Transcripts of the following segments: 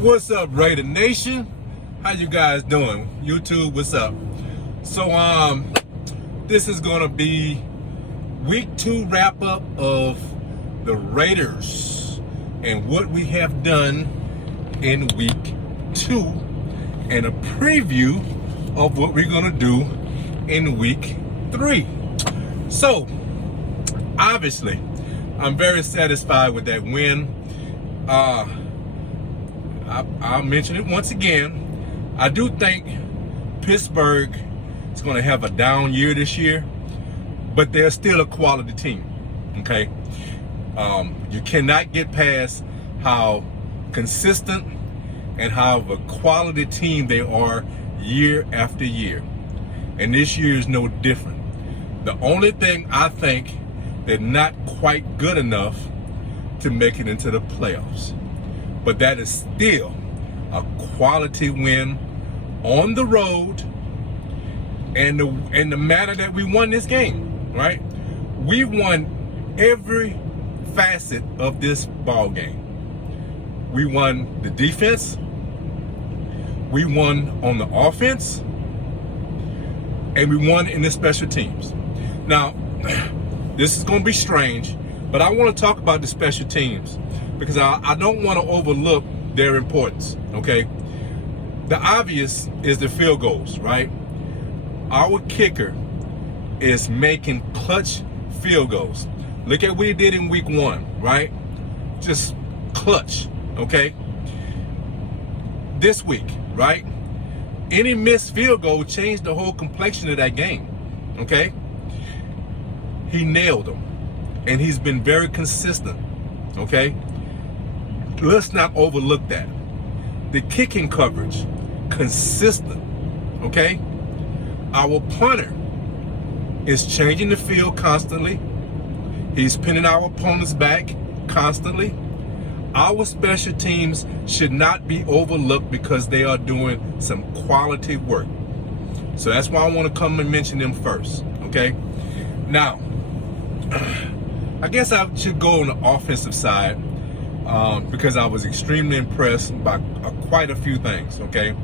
What's up, Raider Nation? How you guys doing? YouTube, what's up? So this is gonna be week 2 wrap up of the Raiders and what we have done in week 2 and a preview of what we're gonna do in week 3. So obviously I'm very satisfied with that win. I'll mention it once again. I do think Pittsburgh is going to have a down year this year, but they're still a quality team. Okay, you cannot get past how consistent and how of a quality team they are year after year, and this year is no different. The only thing I think they're not quite good enough to make it into the playoffs. But that is still a quality win on the road, and the manner that we won this game, right? We won every facet of this ball game. We won the defense, we won on the offense, and we won in the special teams. Now, this is going to be strange, but I want to talk about the special teams because I don't want to overlook their importance, okay? The obvious is the field goals, right? Our kicker is making clutch field goals. Look at what he did in week 1, right? Just clutch, okay? This week, right? Any missed field goal changed the whole complexion of that game, okay? He nailed them, and he's been very consistent, okay? Let's not overlook that. The kicking coverage, consistent, okay? Our punter is changing the field constantly. He's pinning our opponents back constantly. Our special teams should not be overlooked because they are doing some quality work. So that's why I want to come and mention them first, okay? Now, I guess I should go on the offensive side. Because I was extremely impressed by quite a few things, okay?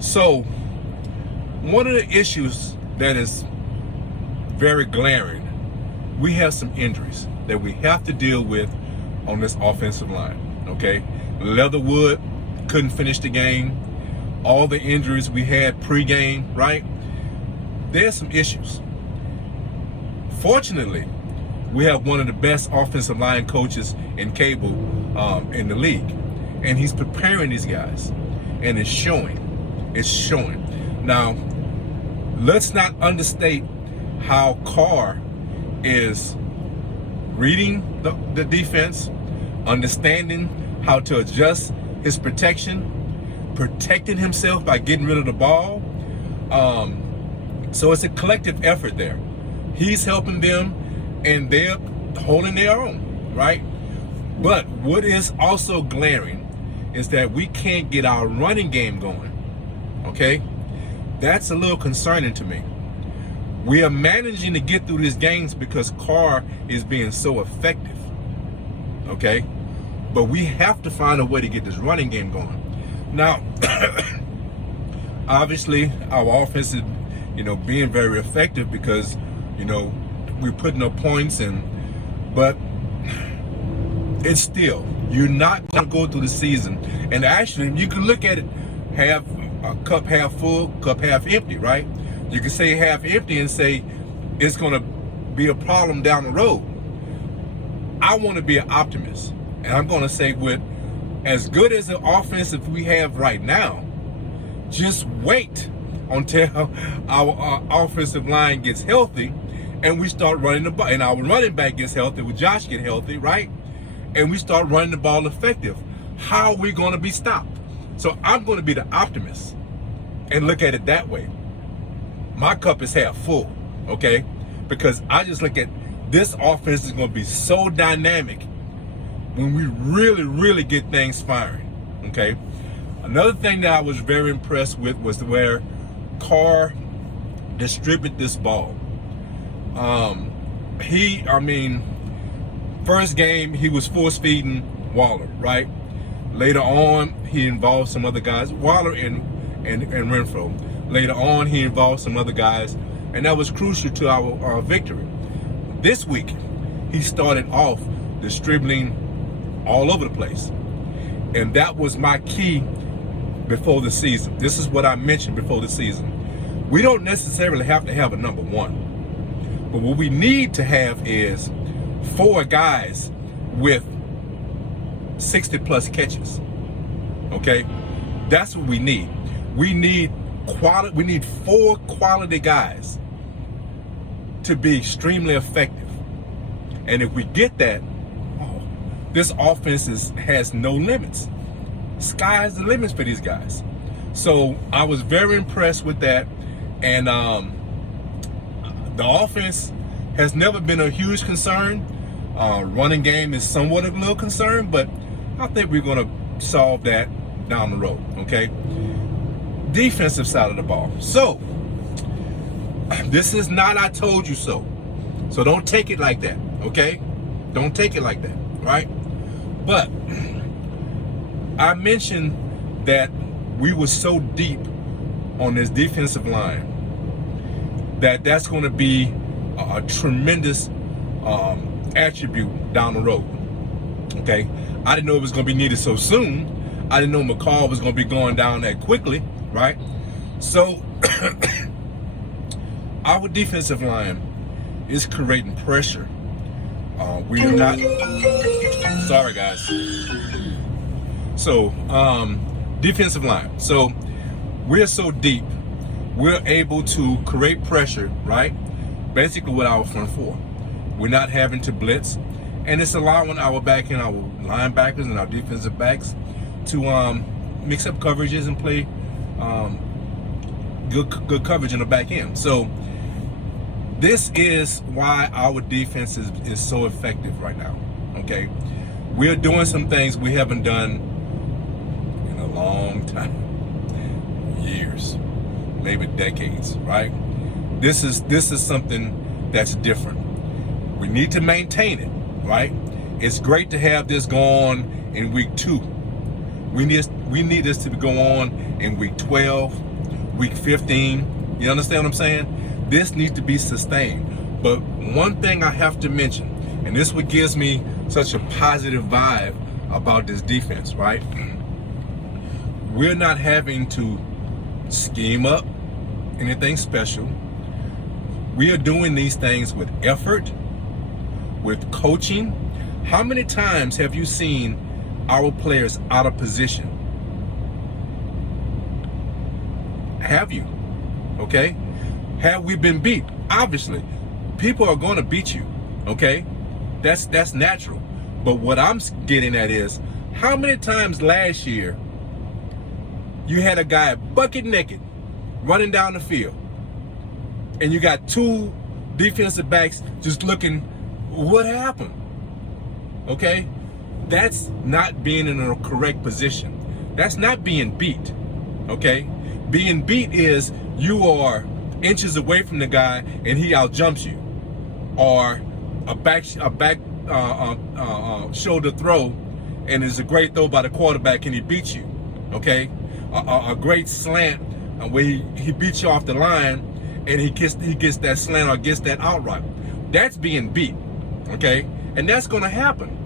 So, one of the issues that is very glaring, we have some injuries that we have to deal with on this offensive line, okay? Leatherwood couldn't finish the game. All the injuries we had pre-game, right? There's some issues. Fortunately, we have one of the best offensive line coaches in cable in the league, and he's preparing these guys, and it's showing. It's showing. Now, let's not understate how Carr is reading the defense, understanding how to adjust his protecting himself by getting rid of the ball. So it's a collective effort there. He's helping them, and they're holding their own, right? But what is also glaring is that we can't get our running game going, okay? That's a little concerning to me. We are managing to get through these games because Carr is being so effective, okay? But we have to find a way to get this running game going. Now, obviously, our offense is, being very effective because, we're putting up points, but it's still, you're not going to go through the season. And actually, you can look at it cup half full, cup half empty, right? You can say half empty and say it's going to be a problem down the road. I want to be an optimist. And I'm going to say with as good as the offensive we have right now, just wait until our offensive line gets healthy and we start running the ball, and our running back gets healthy, with Josh get healthy, right? And we start running the ball effective. How are we going to be stopped? So I'm going to be the optimist and look at it that way. My cup is half full, okay? Because I just look at this offense is going to be so dynamic when we really, really get things firing, okay? Another thing that I was very impressed with was where Carr distributed this ball. First game, he was force feeding Waller, right? Later on, he involved some other guys, Waller and Renfro. Later on, he involved some other guys, and that was crucial to our victory. This week, he started off distributing all over the place. And that was my key before the season. This is what I mentioned before the season. We don't necessarily have to have a number one. But what we need to have is 4 guys with 60 plus catches. Okay? That's what we need. We need 4 quality guys to be extremely effective. And if we get that, this offense has no limits. Sky's the limits for these guys. So I was very impressed with that. And the offense has never been a huge concern. Running game is somewhat of a little concern, but I think we're going to solve that down the road, okay? Defensive side of the ball. So, this is not I told you so. So don't take it like that, okay? Don't take it like that, right? But I mentioned that we were so deep on this defensive line that's going to be a tremendous attribute down the road. Okay, I didn't know it was going to be needed so soon. I didn't know McCall was going to be going down that quickly, right? So our defensive line is creating pressure. We are not. Sorry, guys. So defensive line. So we're so deep. We're able to create pressure, right? Basically with our front 4. We're not having to blitz, and it's allowing our back end, our linebackers and our defensive backs to mix up coverages and play good coverage in the back end. So this is why our defense is so effective right now, okay? We're doing some things we haven't done in a long time, years, maybe decades, right? This is something that's different. We need to maintain it, right? It's great to have this go on in week 2. We need this to go on in week 12, week 15. You understand what I'm saying? This needs to be sustained. But one thing I have to mention, and this what gives me such a positive vibe about this defense, right? We're not having to scheme up anything special. We are doing these things with effort, with coaching. How many times have you seen our players out of position? Have you? Okay? Have we been beat? Obviously. People are going to beat you. Okay? That's natural. But what I'm getting at is, how many times last year you had a guy bucket naked running down the field, and you got 2 defensive backs just looking, what happened? Okay? That's not being in a correct position. That's not being beat. Okay? Being beat is you are inches away from the guy and he outjumps you, or a back shoulder throw, and it's a great throw by the quarterback and he beats you. Okay? A great slant where he beats you off the line and he gets that slant or gets that outright. That's being beat. Okay? And that's going to happen.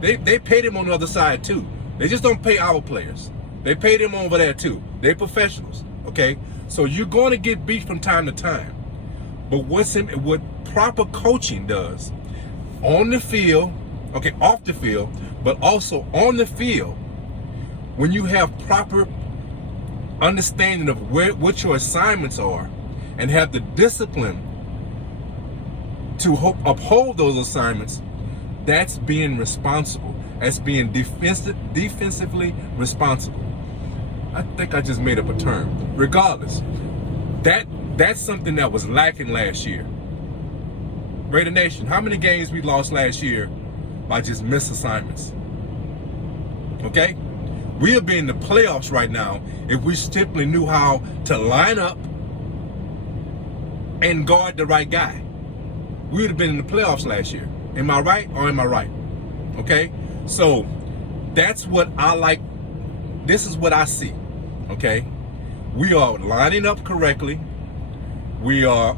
They pay them on the other side too. They just don't pay our players. They pay them over there too. They're professionals. Okay? So you're going to get beat from time to time. But what proper coaching does on the field, okay, off the field, but also on the field, when you have proper understanding of what your assignments are and have the discipline to uphold those assignments, that's being responsible. That's being defensively responsible. I think I just made up a term. Regardless, that's something that was lacking last year. Raider Nation, how many games we lost last year by just missed assignments? Okay? We'll be in the playoffs right now if we simply knew how to line up and guard the right guy. We would have been in the playoffs last year. Am I right or am I right? Okay? So That's what I like. This is what I see. Okay, we are lining up correctly. We are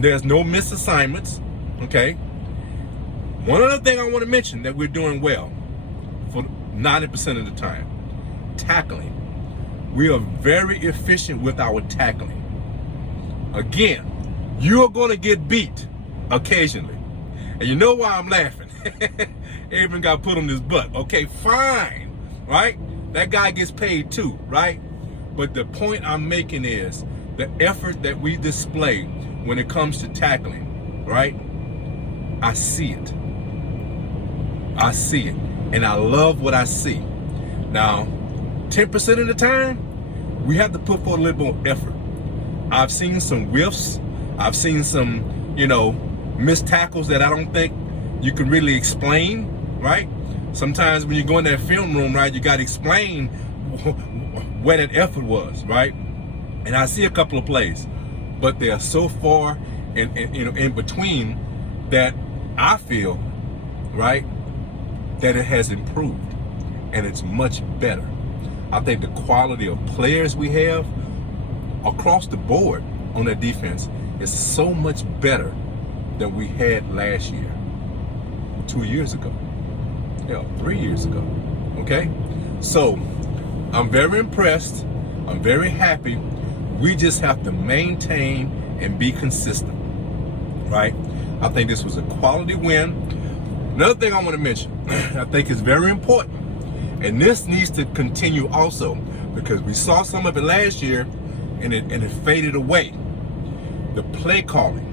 there's no missed assignments. Okay. One other thing I want to mention that we're doing well for 90% of the time, tackling. We are very efficient with our tackling. Again, you are going to get beat occasionally. And you know why I'm laughing? Even got put on his butt. Okay, fine, right? That guy gets paid too, right? But the point I'm making is the effort that we display when it comes to tackling, right? I see it. I see it. And I love what I see. Now, 10% of the time, we have to put forth a little more effort. I've seen some whiffs. I've seen some, missed tackles that I don't think you can really explain, right? Sometimes when you go in that film room, right, you got to explain where that effort was, right? And I see a couple of plays, but they are so far in between that I feel, right, that it has improved and it's much better. I think the quality of players we have across the board on that defense is so much better than we had last year, 2 years ago, 3 years ago. Okay, so I'm very impressed. I'm very happy. We just have to maintain and be consistent, right? I think this was a quality win. Another thing I want to mention, I think is very important, and this needs to continue also, because we saw some of it last year and it faded away. The play calling.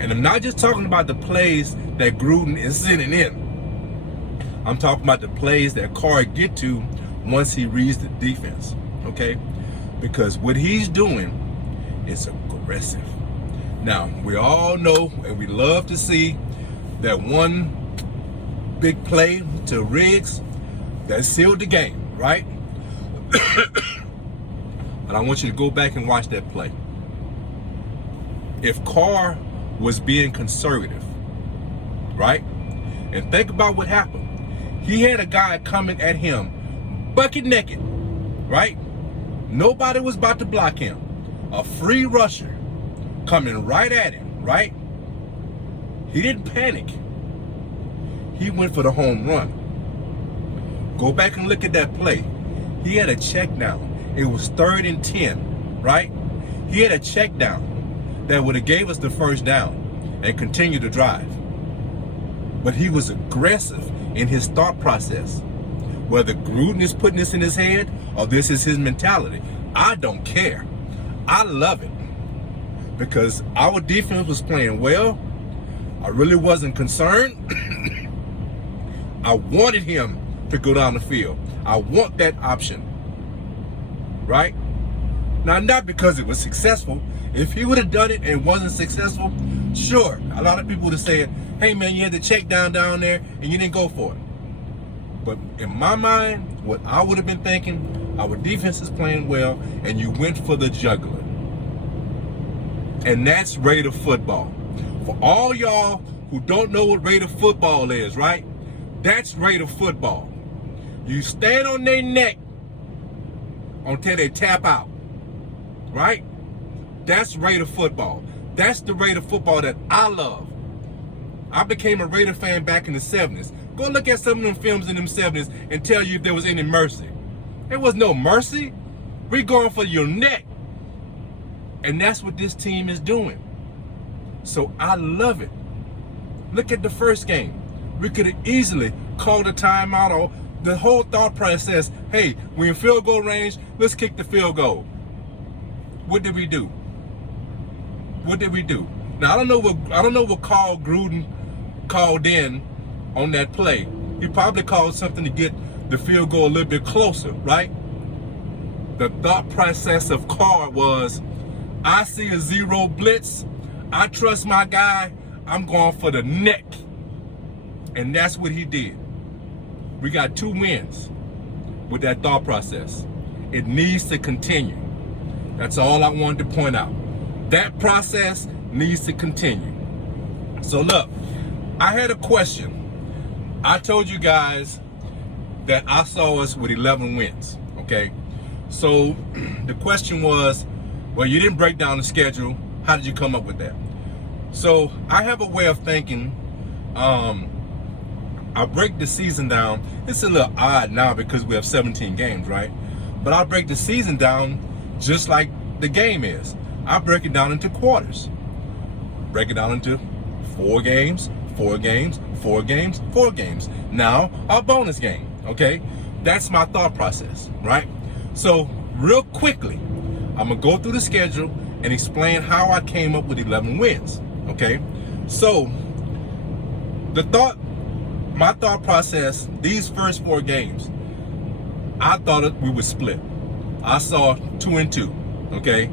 And I'm not just talking about the plays that Gruden is sending in. I'm talking about the plays that Carr get to once he reads the defense, okay? Because what he's doing is aggressive. Now, we all know and we love to see that one big play to Riggs that sealed the game, right? And I want you to go back and watch that play. If Carr was being conservative, right? And think about what happened. He had a guy coming at him bucket naked, right? Nobody was about to block him. A free rusher coming right at him, right? He didn't panic. He went for the home run. Go back and look at that play. He had a check down. It was 3rd and 10, right? He had a check down that would have gave us the first down and continued to drive. But he was aggressive in his thought process. Whether Gruden is putting this in his head or this is his mentality, I don't care. I love it because our defense was playing well. I really wasn't concerned. I wanted him to go down the field. I want that option, right? Now, not because it was successful. If he would have done it and wasn't successful, sure. A lot of people would have said, hey man, you had the check down there and you didn't go for it. But in my mind, what I would have been thinking, our defense is playing well and you went for the jugular. And that's Raider football. For all y'all who don't know what Raider football is, right? That's Raider football. You stand on their neck until they tap out, right? That's Raider football. That's the Raider football that I love. I became a Raider fan back in the 70s. Go look at some of them films in them 70s and tell you if there was any mercy. There was no mercy. We're going for your neck. And that's what this team is doing. So I love it. Look at the first game. We could have easily called a timeout or the whole thought process, hey, we're in field goal range, let's kick the field goal. What did we do? What did we do? Now I don't know what Carl Gruden called in on that play. He probably called something to get the field goal a little bit closer, right? The thought process of Carr was, I see a zero blitz, I trust my guy, I'm going for the neck. And that's what he did. We got 2 wins with that thought process. It needs to continue. That's all I wanted to point out. That process needs to continue. So look, I had a question. I told you guys that I saw us with 11 wins, okay? So the question was, well, you didn't break down the schedule. How did you come up with that? So I have a way of thinking. I break the season down. It's a little odd now because we have 17 games, right? But I break the season down just like the game is. I break it down into quarters. Break it down into 4 games, 4 games, 4 games, 4 games. Now, a bonus game, okay? That's my thought process, right? So, real quickly, I'm going to go through the schedule and explain how I came up with 11 wins, okay? So, my thought process, these first 4 games, I thought we would split. I saw 2 and 2, okay?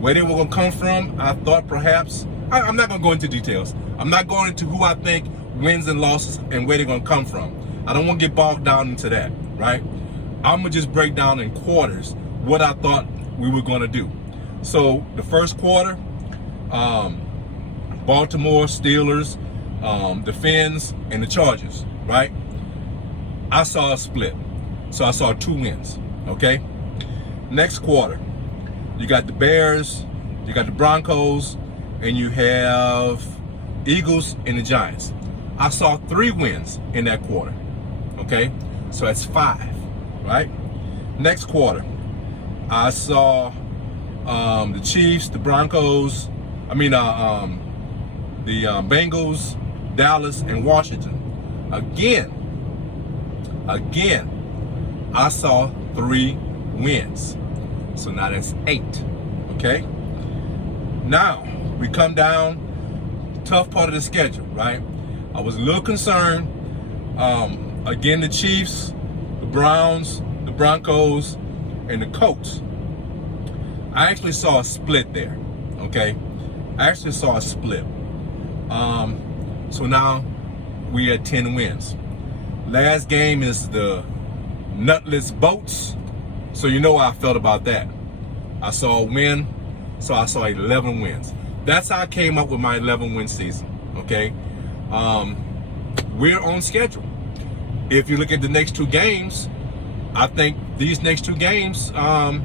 Where they were going to come from, I thought perhaps, I'm not going to go into details. I'm not going into who I think wins and losses and where they're going to come from. I don't want to get bogged down into that, right? I'm going to just break down in quarters what I thought we were going to do. So the first quarter, Baltimore, Steelers, the Fins, and the Chargers, right? I saw a split. So I saw 2 wins, okay? Next quarter, you got the Bears, you got the Broncos, and you have Eagles and the Giants. I saw 3 wins in that quarter, okay? So that's 5, right? Next quarter, I saw the Chiefs, the Broncos, the Bengals, Dallas, and Washington. Again, I saw 3 wins. So now that's 8, okay? Now, we come down, tough part of the schedule, right? I was a little concerned. Again, the Chiefs, the Browns, the Broncos, and the Colts. I actually saw a split there, okay? I actually saw a split. So now we at 10 wins. Last game is the Nutless Boats. So you know how I felt about that. I saw a win, so I saw 11 wins. That's how I came up with my 11-win season, okay? We're on schedule. If you look at the next 2 games, I think these next 2 games are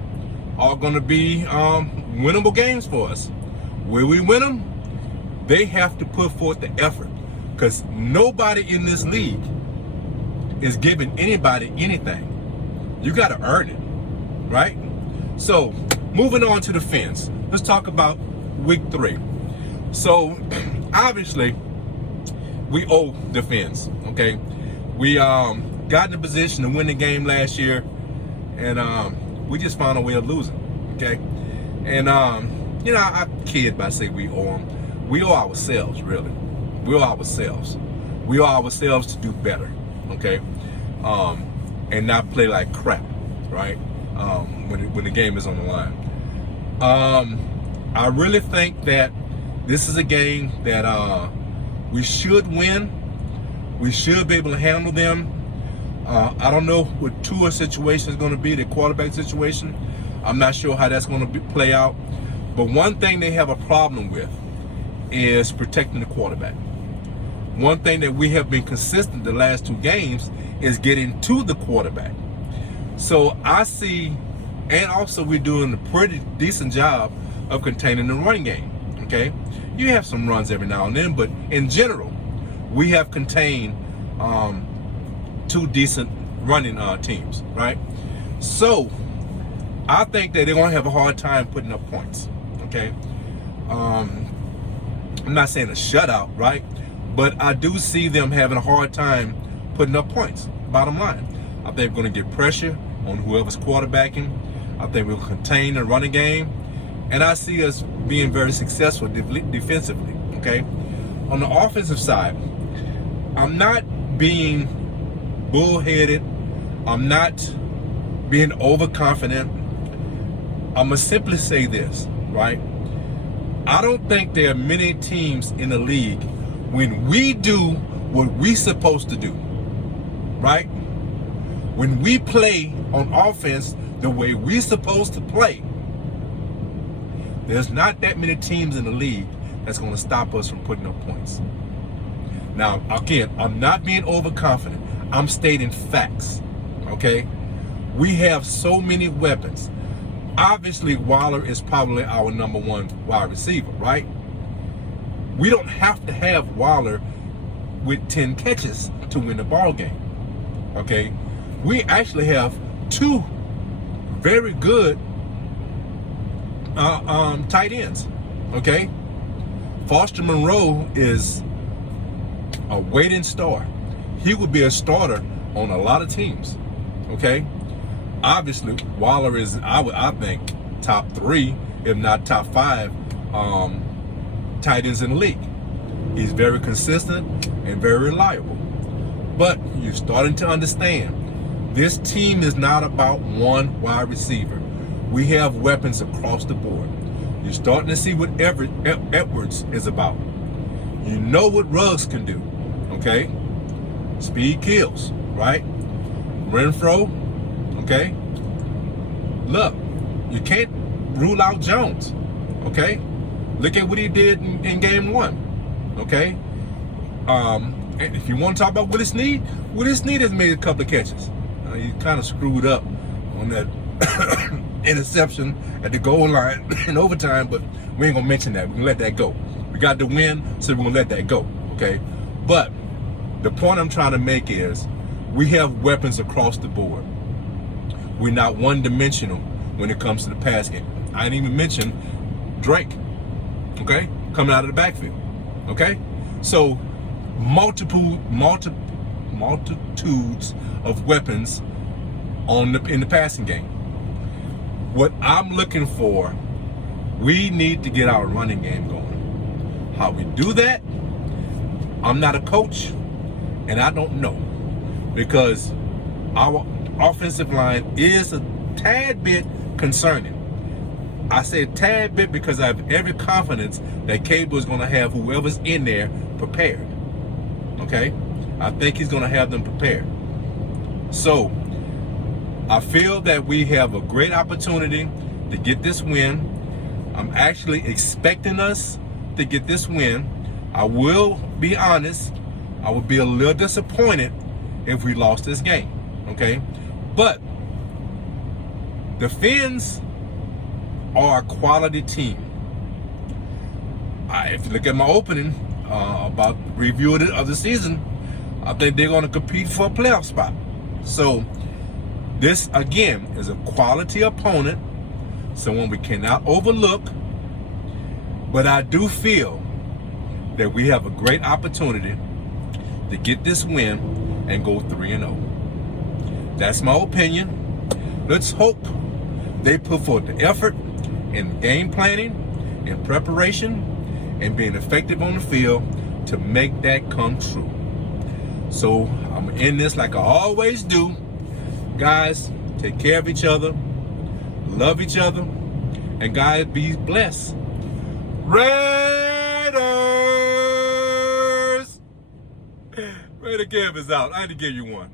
going to be winnable games for us. Will we win them? They have to put forth the effort, because nobody in this league is giving anybody anything. You got to earn it, right? So, moving on to the Fins. Let's talk about week 3. So, obviously, we owe the Fins, okay? We got in a position to win the game last year, and we just found a way of losing, okay? And, I kid by saying we owe them. We owe ourselves, really. We owe ourselves. We owe ourselves to do better, okay? And not play like crap, right? When the game is on the line. I really think that this is a game that we should win. We should be able to handle them. I don't know what Tua's situation is going to be, the quarterback situation. I'm not sure how that's going to play out. But one thing they have a problem with is protecting the quarterback. One thing that we have been consistent the last 2 games is getting to the quarterback. So I see, and also we're doing a pretty decent job of containing the running game, okay? You have some runs every now and then, but in general, we have contained 2 decent running teams, right? So I think that they're going to have a hard time putting up points, okay? I'm not saying a shutout, right? But I do see them having a hard time putting up points, bottom line. I think we're going to get pressure on whoever's quarterbacking. I think we'll contain the running game. And I see us being very successful defensively, okay? On the offensive side, I'm not being bullheaded. I'm not being overconfident. I'm going to simply say this, right? I don't think there are many teams in the league when we do what we're supposed to do, right? When we play on offense the way we're supposed to play, there's not that many teams in the league that's going to stop us from putting up points. Now, again, I'm not being overconfident. I'm stating facts, Okay? We have so many weapons. Obviously, Waller is probably our number one wide receiver, right? We don't have to have Waller with 10 catches to win the ball game. Okay? We actually have two very good tight ends. Okay? Foster Monroe is a waiting star. He would be a starter on a lot of teams. Okay? Obviously, Waller is, I think, top 3, if not top 5 tight ends in the league. He's very consistent and very reliable. But you're starting to understand, this team is not about one wide receiver. We have weapons across the board. You're starting to see what Edwards is about. You know what Ruggs can do, okay? Speed kills, right? Renfro, okay? Look, you can't rule out Jones, okay? Look at what he did in game 1, okay? And if you want to talk about Willie Snead has made a couple of catches. He kind of screwed up on that interception at the goal line in overtime, but we ain't gonna mention that. We're gonna let that go. We got the win, so we're gonna let that go, okay? But the point I'm trying to make is we have weapons across the board. We're not one-dimensional when it comes to the pass game. I didn't even mention Drake, okay? Coming out of the backfield, okay? So multitudes of weapons in the passing game. What I'm looking for, we need to get our running game going. How we do that, I'm not a coach, and I don't know, because our offensive line is a tad bit concerning. I say a tad bit because I have every confidence that Cable is going to have whoever's in there prepared. Okay? I think he's going to have them prepared. So, I feel that we have a great opportunity to get this win. I'm actually expecting us to get this win. I will be honest, I would be a little disappointed if we lost this game. Okay? But the Finns are a quality team. If you look at my opening about review of the season, I think they're going to compete for a playoff spot. So this again is a quality opponent, someone we cannot overlook. But I do feel that we have a great opportunity to get this win and go 3-0. That's my opinion. Let's hope they put forth the effort in game planning, in preparation, and being effective on the field to make that come true. So I'm gonna end this like I always do. Guys, take care of each other, love each other, and guys, be blessed. Raiders! Raider Kev is out. I had to give you one.